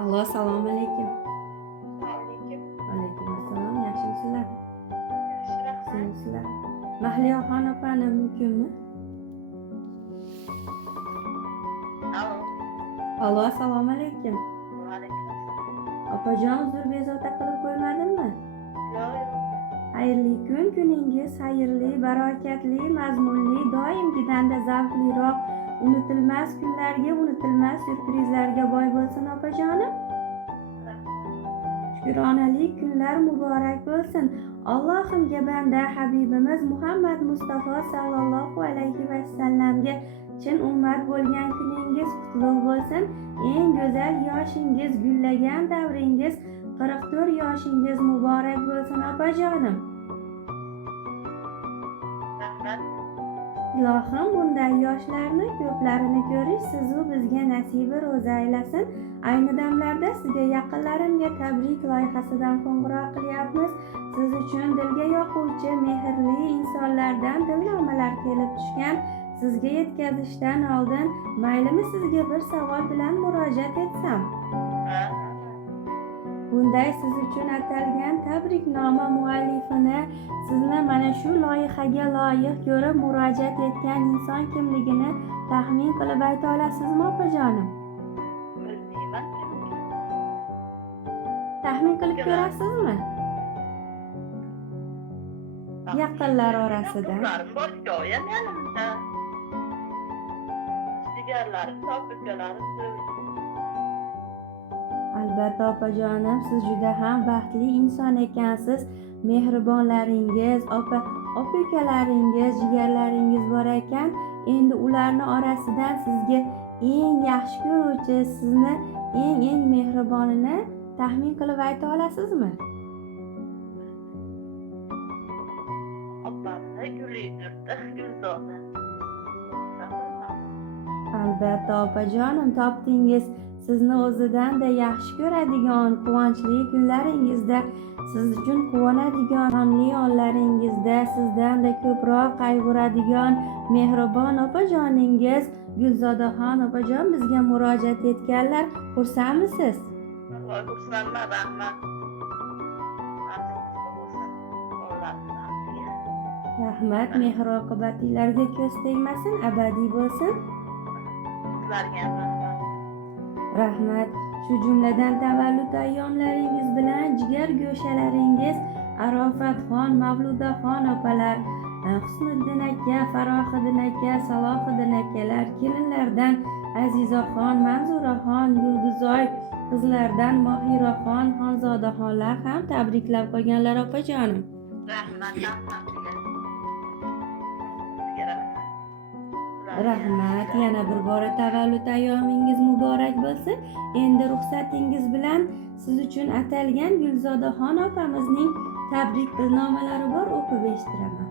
Allo, assalomu alaykum. Alaykum. Alaykum assalom. Yaxshimisizlar? Yaxshi, rahmat. Sizlar? Mahliyoxon opani mumkinmi? Alo. Allo, assalomu alaykum. Va alaykum assalom. Opajon, uzr bezovta qilib qo'ymadimmi? Yo'q. Xayrli kun, kuningiz xayrli, barokatli, mazmunli, doimgidanda zavqliroq, unutilmas kunlarga, unutilmas syurprizlarga boy bo'lsin opajonim. Shukronali kunlar muborak bo'lsin. Allohimga banda Habibimiz Muhammad Mustafa sallallohu alayhi vasallamga chin ummat bo'lgan kuningiz qutlug' bo'lsin. Eng go'zal yoshingiz, gullagan davringiz, 44 yoshingiz muborak bo'lsin opajonim. Rahmat. Ilohim bunday yoshlarni ko'plarini ko'rish sizu bizga nasibi ro'za aylasin. Ayni damlarda sizga yaqinlarimga tabrik loyihasidan qo'ng'iroq qilyapmiz. Siz uchun dilga yoquvchi, mehrli insonlardan dilnomalar kelib tushgan. Sizga yetkazishdan oldin maylimi sizga bir savol bilan murojaat etsam? Bunday siz uchun atalgan tabriknoma muallifini sizni mana shu loyihaga loyiq ko'rib murojaat etgan inson kimligini taxmin qilib ayta olasizmi opajonim? Bilmayman. Taxmin qilib ko'rasizmi? Yaqinlar orasida. Ularım bor joyam yanimda. Sigarlarim, topukalarim Albatta opajonim, siz juda ham baxtli inson ekansiz. Mehribonlaringiz, opa-ukalaringiz, jigarlaringiz bor ekan. Endi ularning orasidan sizga eng yaxshi ko'ruvchi, sizni eng mehribonini taxmin qilib ayta olasizmi? Opamni Gulizurda, Gulzoda. Albatta opajonim, topdingiz. Sizni o'zidan-da yaxshi ko'radigan, quvonchli kunlaringizda, siz uchun quvonadigan, g'amli onlaringizda sizdan-da ko'proq qayg'uradigan mehribon opajoningiz Gulzodaxon opajon bizga murojaat etganlar. Xursandmisiz? Voy, xursandman, rahmat. Rahmat, mehr-oqibatinglarga ko'z tegmasin, abadiy bo'lsin. Sizlarga rahmat. Rahmat. Shu jumladan tavallud ayyomlaringiz bilan jigar go'shalaringiz Arofatxon, Mavludaxon opalar, Husniddin aka, Farohiddin aka, Salohiddin akalar, kelinlardan Azizaxon, Manzuraxon, Yulduzoy, qizlardan Mohiraxon, Xonzodaxonlar ham tabriklab qo'yganlar opajonim. Rahmat. Rahmat, yana bir bora tavallud ayyomingiz muborak bo'lsin. Endi ruxsatingiz bilan siz uchun atalgan Gulzodaxon opamizning tabrik nomalari bor, o'qib eshitiraman.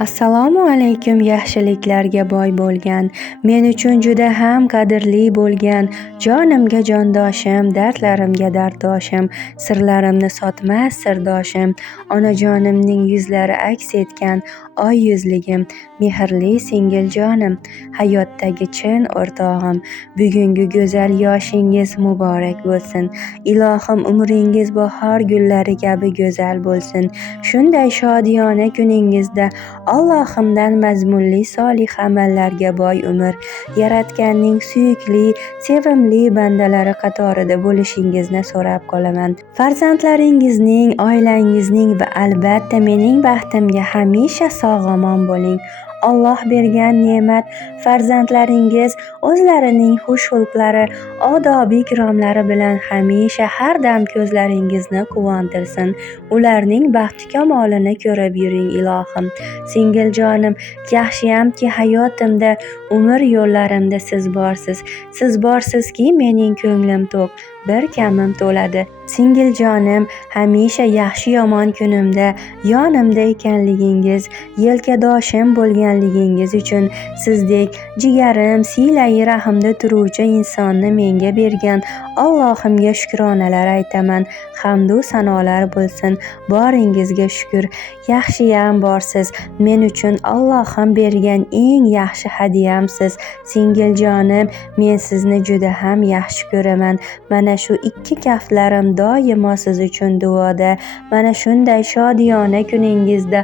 Assalomu alaykum, yaxshiliklarga boy bo'lgan, men uchun juda ham qadrli bo'lgan, jonimga jondoshim, dardlarimga darddoshim, sirlarimni sotmas sirdoshim, onajonimning yuzlari aks etgan oy yuzligim, mehrli singiljonim, hayotdagi chin o'rtog'im, bugungi go'zal yoshingiz muborak bo'lsin. Ilohim umringiz bahor gullari kabi go'zal bo'lsin. Shunday shodiyona kuningizda Allohimdan mazmunli solih amallarga boy umr, yaratganning suyukli, sevimli bandalari qatorida bo'lishingizni so'rab qolaman. Farzandlaringizning, oilangizning va albatta mening baxtimga hamisha sog'-omon bo'ling. Alloh bergan ne'mat farzandlaringiz o'zlarining xush-xulqlari, odobi ikromlari bilan hamisha har dam ko'zlaringizni quvontirsin. Ularning baxti kamolini ko'rib yuring ilohim. Singiljonim, yaxshiyamki hayotimda, umr yo'llarimda siz borsiz. Siz borsizki mening ko'nglim to'q, bir kamim to'ladi. Singiljonim, hamisha yaxshi yomon kunimda yonimda ekanligingiz, yelkadoshim bo'lganligingiz uchun sizdek jigarim, siylai rahmda turuvchi insonni menga bergan Allohimga shukronalar aytaman. Hamdu sanolar bo'lsin. Boringizga shukr. Yaxshiyam borsiz. Men uchun Allohim bergan eng yaxshi hadiyamsiz. Singiljonim, men sizni juda ham yaxshi ko'raman. Mana shu ikki kaftlarim doimo siz uchun duoda. Mana shunday shodiyona kuningizda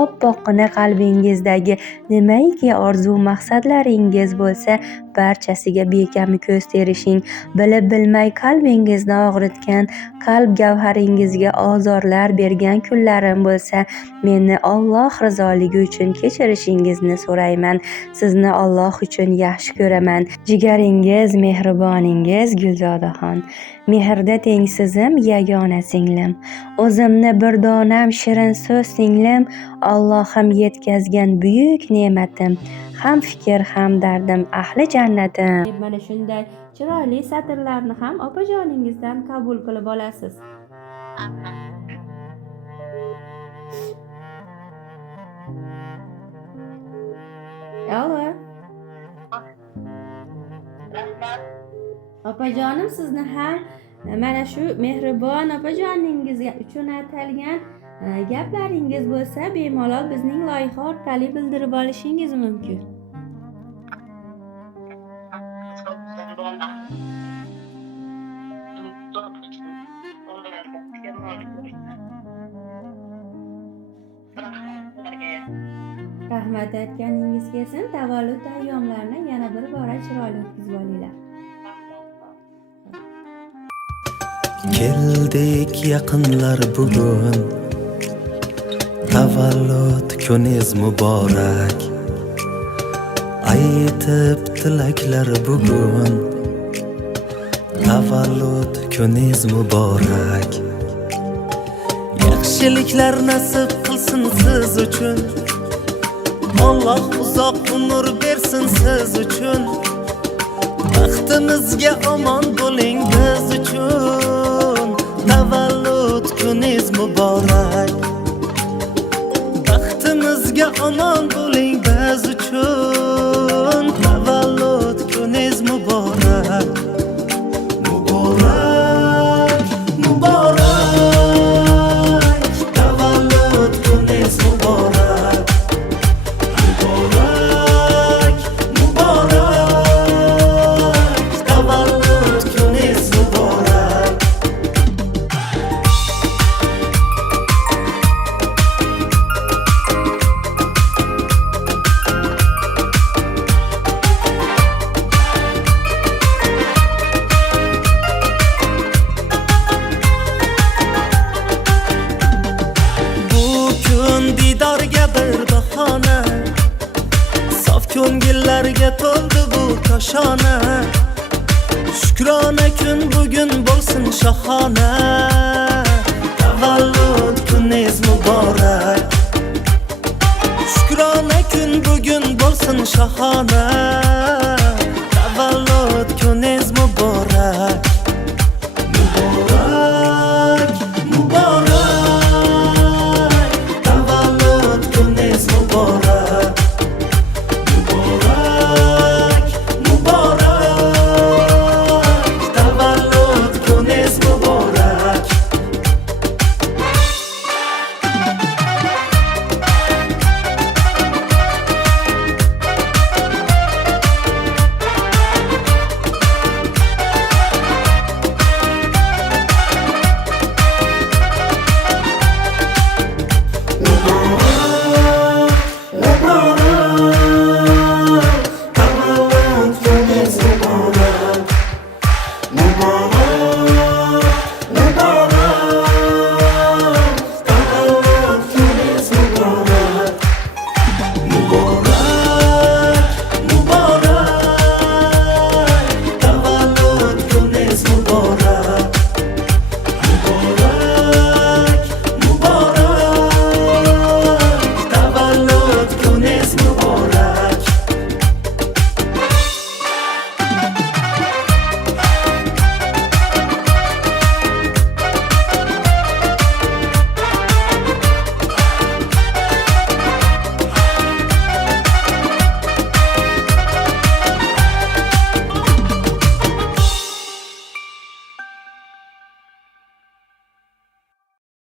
oppoqqina qalbingizdagi nimaiki orzu maqsadlaringiz bo'lsa, barchasiga bekami ko'z terishing. Bilib bilmay qalbingizni og'ritgan, qalb gavharingizga ozorlar bergan kunlarim bo'lsa, meni Alloh rizoligi uchun kechirishingizni so'rayman. Sizni Alloh uchun yaxshi ko'raman. Jigaringiz, mehriboningiz Gulzodaxon. Mehrda tengsizim yagona singlim. O'zimni bir donam shirin so'z singlim. Allohim yetkazgan buyuk ne'matim. Ham fikr, ham dardim, ahli jannatim. Mana shunday chiroyli satrlarni ham opajoningizdan qabul qilib olasiz. Alo. Rahmat. Opajonim, sizni ham mana shu mehribon opajoningiz uchun atalgan gaplaringiz bo'lsa, bemalol bizning loyiha orqali bildirib olishingiz mumkin. Rahmat aytganingiz kelsin. Tavallud ayyomlarini yana bir bora chiroyli o'tkazib olinglar. Keldik yaqinlar bugun, tavallud kuningiz muborak. Aytib tilaklar bugun, tavallud kuningiz muborak. Yaxshiliklar nasib qilsin siz uchun, Alloh uzoq umr bersin siz uchun. Baxtimizga omon bo'ling biz uchun, tavallud kuningiz muborak. Baxtimizga omon bo'ling biz uchun, tavallud kuningiz muborak. Muborak, muborak, tavallud kuningiz muborak. Muborak, muborak, tavallud kuningiz muborak. Bu kun didorga bir bahona, sof ko'ngillarga to'ldi bu koshona. Shukrona kun bugun bo'lsin shohona, tavallud kuningiz muborak. Shukrona kun bugun bo'lsin shohona, tavallud kuningiz muborak. Muborak, muborak, tavallud kuningiz muborak. Muborak, muborak, tavallud kuningiz muborak.